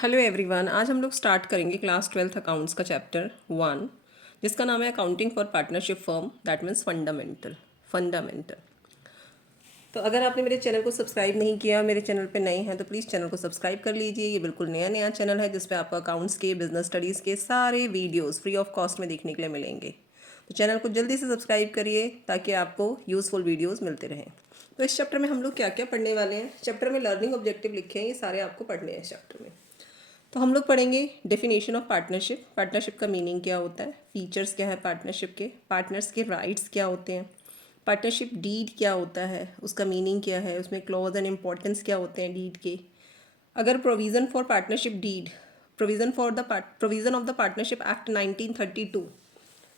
Hello everyone, आज हम लोग स्टार्ट करेंगे क्लास 12th अकाउंट्स का चैप्टर 1, जिसका नाम है accounting for partnership firm, that means fundamental. तो अगर आपने मेरे चैनल को सब्सक्राइब नहीं किया, मेरे चैनल पे नए हैं तो प्लीज़ चैनल को सब्सक्राइब कर लीजिए। ये बिल्कुल नया चैनल है जिस पे आपको अकाउंट्स के, बिजनेस स्टडीज़ के सारे वीडियोज़ फ्री ऑफ कॉस्ट में देखने के लिए मिलेंगे। तो चैनल को जल्दी से सब्सक्राइब करिए ताकि आपको यूज़फुल वीडियोज़ मिलते रहें। तो इस चैप्टर में हम लोग क्या क्या पढ़ने वाले हैं, चैप्टर में लर्निंग ऑब्जेक्टिव लिखे हैं, ये सारे आपको पढ़ने हैं इस चैप्टर में। तो हम लोग पढ़ेंगे डेफिनेशन ऑफ पार्टनरशिप, पार्टनरशिप का मीनिंग क्या होता है, फीचर्स क्या है पार्टनरशिप के, पार्टनर्स के राइट्स क्या होते हैं, पार्टनरशिप डीड क्या होता है, उसका मीनिंग क्या है, उसमें क्लॉज एंड इम्पॉर्टेंस क्या होते हैं डीड के। अगर provision for partnership deed, provision of the partnership act 1932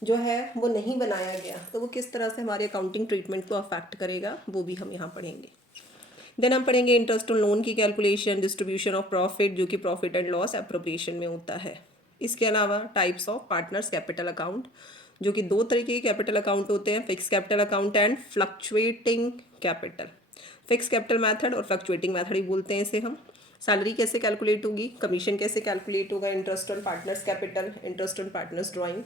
जो है वो नहीं बनाया गया तो वो किस तरह से हमारे अकाउंटिंग ट्रीटमेंट को अफेक्ट करेगा, वो भी हम यहाँ पढ़ेंगे। देन हम पढ़ेंगे इंटरेस्ट ऑन लोन की कैलकुलेशन, डिस्ट्रीब्यूशन ऑफ प्रॉफिट जो कि प्रॉफिट एंड लॉस एप्रोप्रिएशन में होता है। इसके अलावा types of partners capital account, जो कि दो तरीके के कैपिटल अकाउंट होते हैं, fix capital account and fluctuating capital. Fix capital method और फ्लक्चुएटिंग मेथड ही बोलते हैं इसे हम। सैलरी कैसे कैलकुलेट होगी, कमीशन कैसे कैलकुलेट होगा, interest on partners capital, interest on partners drawing,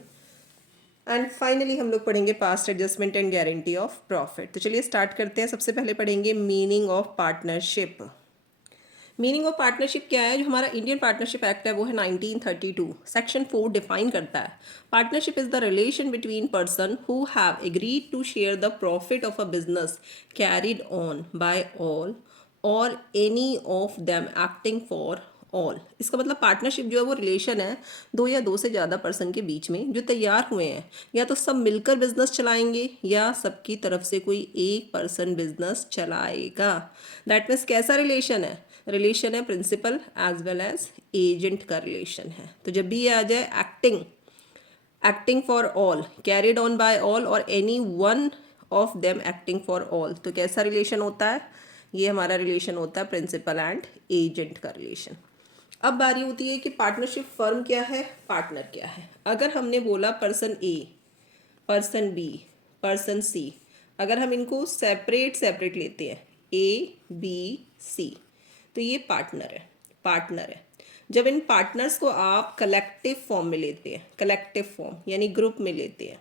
and finally हम लोग पढ़ेंगे past adjustment and guarantee of profit. तो चलिए स्टार्ट करते हैं। सबसे पहले पढ़ेंगे meaning of partnership. Meaning of partnership क्या है, जो हमारा इंडियन पार्टनरशिप एक्ट है वो है 1932, सेक्शन 4 डिफाइन करता है partnership is the relation between person who have agreed to share the profit of a business carried on by all or any of them acting for all. इसका मतलब partnership जो है वो रिलेशन है दो या दो से ज़्यादा पर्सन के बीच में जो तैयार हुए हैं, या तो सब मिलकर बिजनेस चलाएंगे या सबकी तरफ से कोई एक पर्सन बिजनेस चलाएगा। दैट मीन्स कैसा रिलेशन है, रिलेशन है principal as well as agent का रिलेशन है। तो जब भी ये आ जाए acting for all, carried on by all or any one of them acting for all, तो कैसा रिलेशन होता है, ये हमारा रिलेशन होता है प्रिंसिपल एंड एजेंट का रिलेशन। अब बारी होती है कि पार्टनरशिप फर्म क्या है, पार्टनर क्या है। अगर हमने बोला पर्सन ए, पर्सन बी, पर्सन सी, अगर हम इनको सेपरेट लेते हैं ए बी सी, तो ये पार्टनर है। जब इन पार्टनर्स को आप कलेक्टिव फॉर्म में लेते हैं, कलेक्टिव फॉर्म यानी ग्रुप में लेते हैं,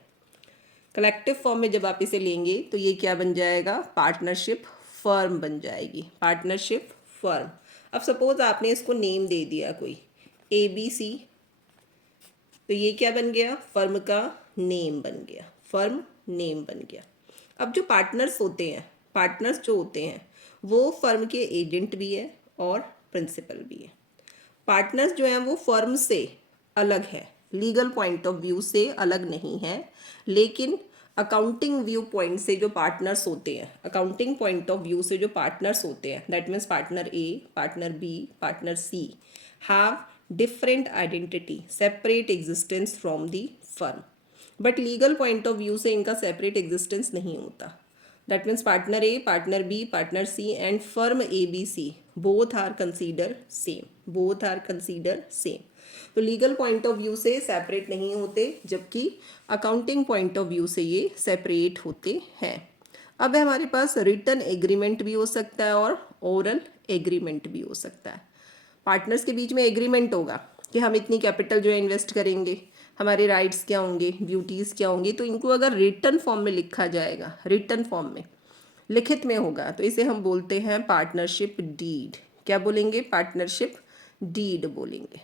कलेक्टिव फॉर्म में जब आप इसे लेंगे तो ये क्या बन जाएगा, पार्टनरशिप फर्म बन जाएगी, पार्टनरशिप फर्म। अब सपोज आपने इसको नेम दे दिया कोई ABC, तो ये क्या बन गया, फर्म का नेम बन गया, फर्म नेम बन गया। अब जो पार्टनर्स होते हैं, पार्टनर्स जो होते हैं वो फर्म के एजेंट भी है और प्रिंसिपल भी है। पार्टनर्स जो हैं वो फर्म से अलग है, लीगल पॉइंट ऑफ व्यू से अलग नहीं है, लेकिन अकाउंटिंग व्यू पॉइंट से जो पार्टनर्स होते हैं, अकाउंटिंग पॉइंट ऑफ व्यू से जो पार्टनर्स होते हैं, that means partner A, partner B, partner C have different identity, separate existence from the firm, but legal point of view से इनका सेपरेट एग्जिस्टेंस नहीं होता। That means partner A, partner B, partner C and firm ABC both are consider same, both are consider same. तो legal point of view से separate नहीं होते, जबकि accounting point of view से ये सेपरेट होते हैं। अब हमारे पास रिटन एग्रीमेंट भी हो सकता है और ओरल एग्रीमेंट भी हो सकता है। पार्टनर्स के बीच में एग्रीमेंट होगा कि हम इतनी कैपिटल जो है इन्वेस्ट करेंगे, हमारे राइट्स क्या होंगे, ड्यूटीज़ क्या होंगी, तो इनको अगर रिटन फॉर्म में लिखा जाएगा, रिटन फॉर्म में लिखित में होगा, तो इसे हम बोलते हैं पार्टनरशिप डीड। क्या बोलेंगे, पार्टनरशिप डीड बोलेंगे।